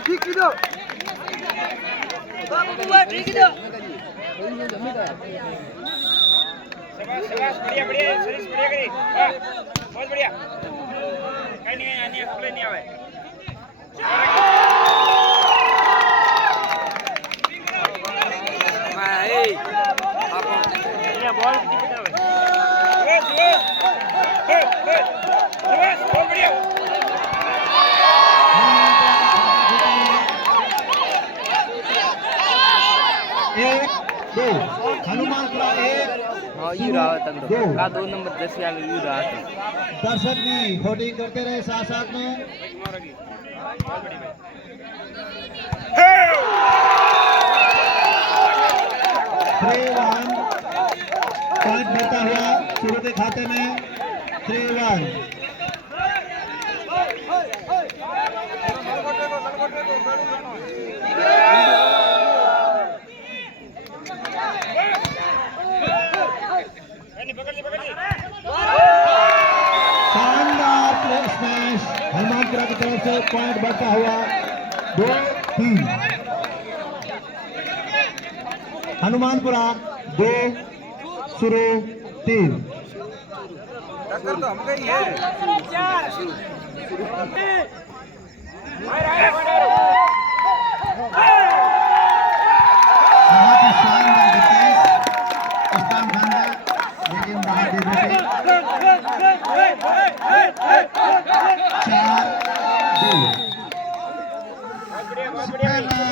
ठीक कीधो बढ़िया बढ़िया सर्विस बढ़िया करी वाह बहुत बढ़िया कहीं नहीं आने अप्लाई नहीं आवे भाई ये बॉल कितनी आवे बस बहुत बढ़िया दो हनुमानपुरा एक यू रहा तगड़ो का 2 नंबर जैसे आगे यू रहा दर्शक भी होर्डिंग करते रहे साथ साथ में पॉइंट मिलता हुआ शुरू के खाते में 3-1 शानदार प्लेयर स्मैश हनुमानपुरा की तरफ से पॉइंट बढ़ता हुआ 2-3 हनुमानपुरा 2 शुरू 3 टक्कर तो हम गई है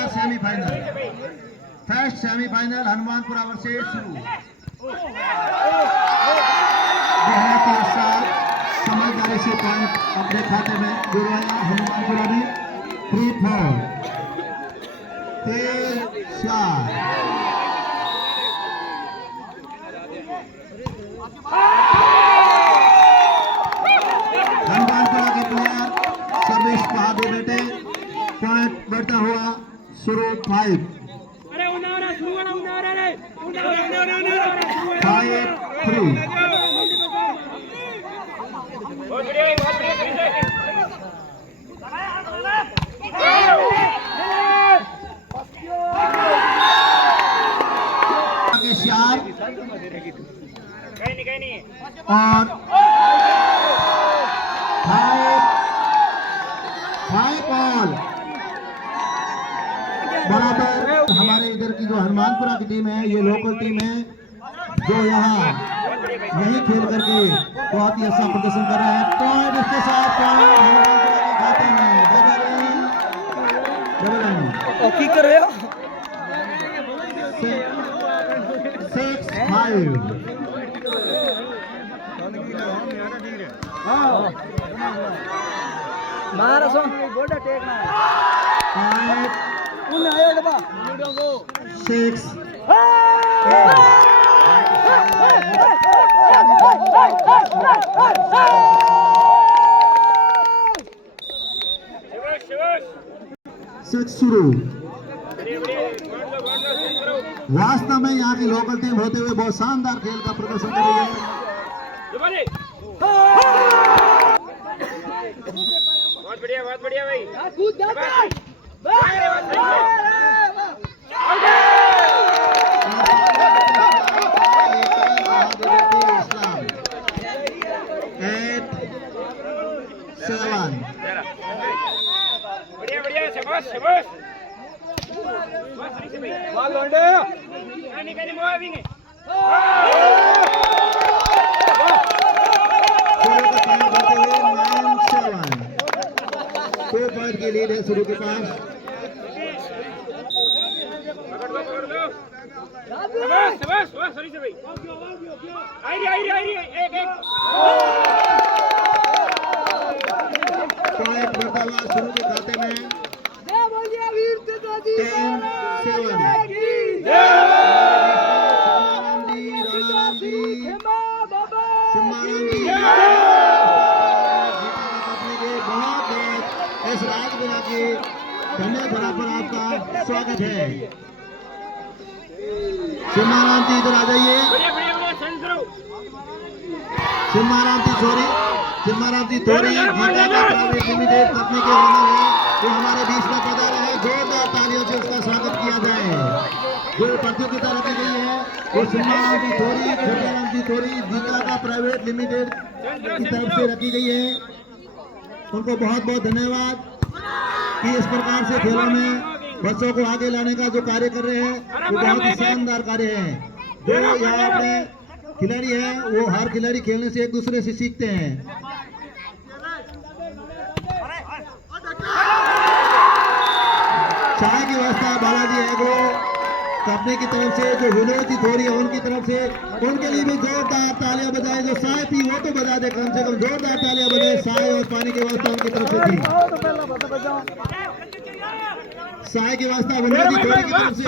semifinal first semifinal Hanumanpura versus शुरू बहुत ही साथ समझदारी से पॉइंट अपने खाते में जुड़वाया हनुमानपुरा ने 3-4 हनुमानपुरा के प्लेयर सर्विस बहादुर बेटे पॉइंट बढ़ता हुआ शुरू 5 और 5 बॉल बराबर। हमारे इधर की जो हनुमानपुरा की टीम है ये लोकल टीम है जो यहाँ यही खेल करके बहुत ही अच्छा प्रदर्शन कर रहा है। पॉइंट इसके साथ हनुमानपुरा के खाते में डबल की कर रहे हो 6-5 मारा सो गोल्डा टेकना उन आया डबा 6 शुरू। वास्तव में यहाँ की लोकल टीम होते हुए बहुत शानदार खेल का प्रदर्शन कर रही है। बहुत बढ़िया भाई बढ़िया बढ़िया शाबाश शाबाश बॉल लौंडे कहीं कहीं वो आवेंगे 2 पॉइंट की लीड है शुरू के पास। शाबाश सॉरी से भाई आई रही एक पॉइंट बढ़ता हुआ शुरू के खाते में 10-7 इस राजपुरा के धन्यवाद पर आपका स्वागत है। सिम्माराम जी इधर आ जाइए। सिम्माराम जी थोरी गीता का प्राइवेट लिमिटेड कंपनी के ओनर है, वो हमारे बीच में पधारे हैं। जोरदार तालियों से उसका स्वागत किया जाए। जो प्रतियोगिता रखी गई है वो सिम्माराम जी थोरी गीता का प्राइवेट लिमिटेड की तरफ से रखी गई है। उनको बहुत बहुत धन्यवाद कि इस प्रकार से खेलों में बच्चों को आगे लाने का जो कार्य कर रहे हैं वो बहुत ही शानदार कार्य है। जो यहाँ अपने खिलाड़ी है वो हर खिलाड़ी खेलने से एक दूसरे से सीखते हैं। चाय की व्यवस्था बालाजी एग्रो कंपनी की तरफ से, जो विनोद जी थोड़ी है उनकी तरफ से, उनके लिए भी जोरदार तालियां बजाएं। जो चाय पी वो तो बजा दे, कम से कम जोरदार तालियां बजाएं। चाय और पानी की व्यवस्था उनकी तरफ से थी। चाय की व्यवस्था विनोद जी थोड़ी की तरफ से है।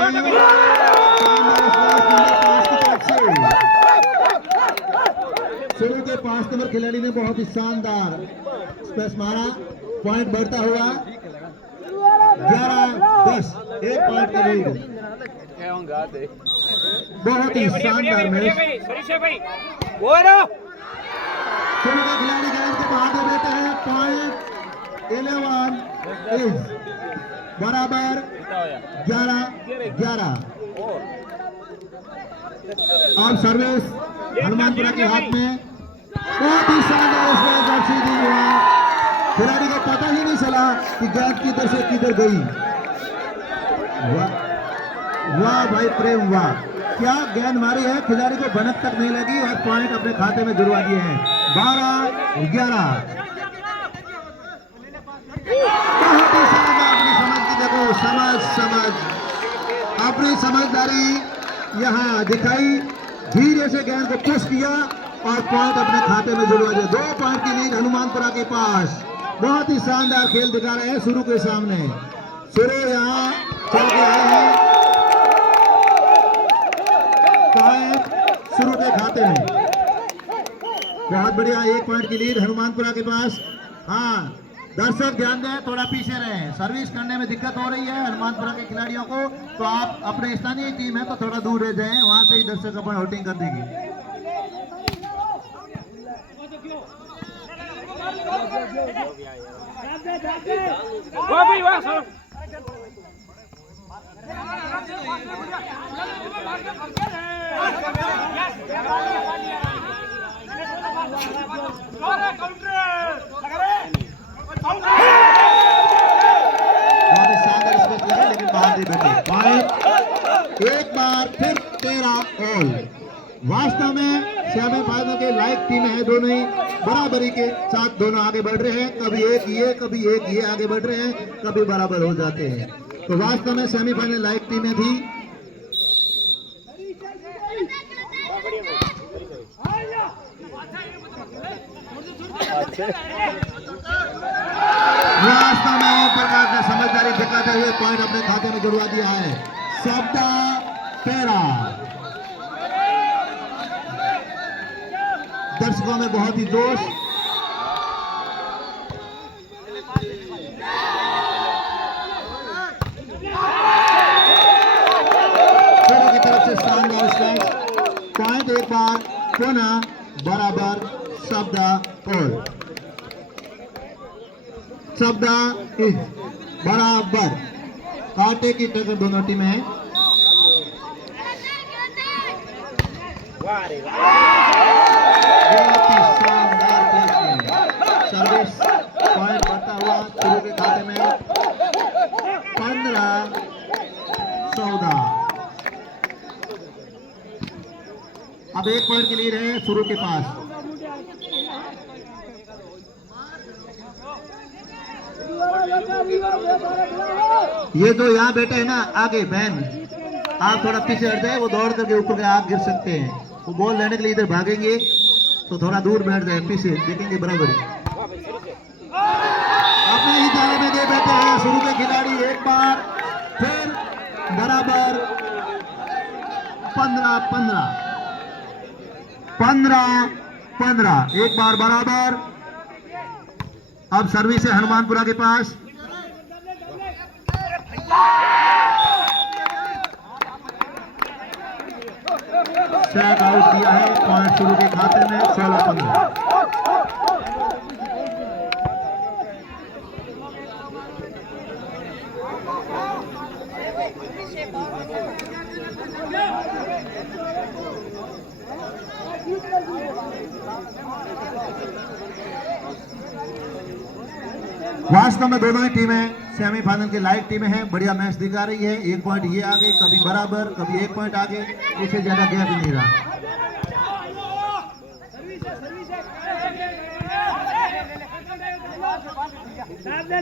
शुरू के 5 नंबर खिलाड़ी ने बहुत ही शानदार स्पेस मारा। पॉइंट बढ़ता हुआ 11-10, 1 पॉइंट के लीड। बहुत ही शानदार मैच। शुरू के खिलाड़ी गेंद के बाहर दे देते हैं। पॉइंट 11 इज बराबर 11-11। और सर्विस हनुमानपुरा के हाथ में। बहुत ही शानदार इसमें जर्सी दी हुआ, खिलाड़ी को पता ही नहीं चला कि गेंद किधर से किधर गई। वाह भाई प्रेम, वाह क्या गेंद मारी है, खिलाड़ी को भनक तक नहीं लगी और पॉइंट अपने खाते में जुड़वा दिए हैं। 12-11। बहुत ही शानदार, अपनी समझ की देखो, समझ अपनी समझदारी यहाँ दिखाई। धीरे से गेंद को पुश किया और पॉइंट अपने खाते में जुड़वा दिया। 2 पॉइंट की लीड हनुमानपुरा के पास। बहुत ही शानदार खेल दिखा रहे हैं शुरू के सामने। शुरू यहाँ चल के आए हैं, पॉइंट शुरू के खाते में। बहुत बढ़िया, 1 पॉइंट की लीड हनुमानपुरा के पास। हाँ दर्शक ध्यान दें, थोड़ा पीछे रहे, सर्विस करने में दिक्कत हो रही है हनुमानपुरा के खिलाड़ियों को, तो आप अपने स्थानीय टीम है तो थोड़ा दूर रह जाएं, वहां से ही दर्शक अपन होल्डिंग कर देंगे। लेकिन बाहर नहीं बैठे। एक बार फिर 13 ऑल। वास्तव में सेमीफाइनल के लाइक टीम है, दोनों ही बराबरी के साथ दोनों आगे बढ़ रहे हैं। कभी एक ये आगे बढ़ रहे हैं, कभी बराबर हो जाते हैं। तो वास्तव में सेमीफाइनल लाइक टीमें थी। वास्तव में एक प्रकार का समझदारी दिखाते हुए पॉइंट अपने खाते में जुड़वा दिया है। 13। दर्शकों में बहुत ही जोश। शुरू की तरफ से शानदार स्ट्राइक। पॉइंट एक बार पुनः बराबर। शब्द इज बराबर। कांटे की टक्कर दोनों टीमें हैं। बहुत ही शानदार प्लेसमेंट। सर्विस पॉइंट बढ़ता हुआ शुरू के खाते में 15-14। अब 1 पॉइंट की लीड है शुरू के पास। ये जो यहाँ बैठे हैं ना आगे बहन, आप थोड़ा पीछे हट जाए, वो दौड़ करके ऊपर के आप गिर सकते हैं। वो बॉल लेने के लिए इधर भागेंगे तो थोड़ा दूर बैठ जाए, पीछे देखेंगे बराबर। अपने ही दायरे में दे बैठे हैं शुरू के खिलाड़ी। एक बार फिर बराबर। 15-15। एक बार बराबर। अब सर्विस है हनुमानपुरा के पास। चेक आउट किया है। पॉइंट शुरू के खाते में 16-15। वास्तव में दोनों ही टीमें सेमीफाइनल की लाइव टीमें हैं, बढ़िया मैच दिखा रही है। 1 पॉइंट ये आगे, कभी बराबर, कभी 1 पॉइंट आगे, इससे ज्यादा गैप ही नहीं रहा। दाब दे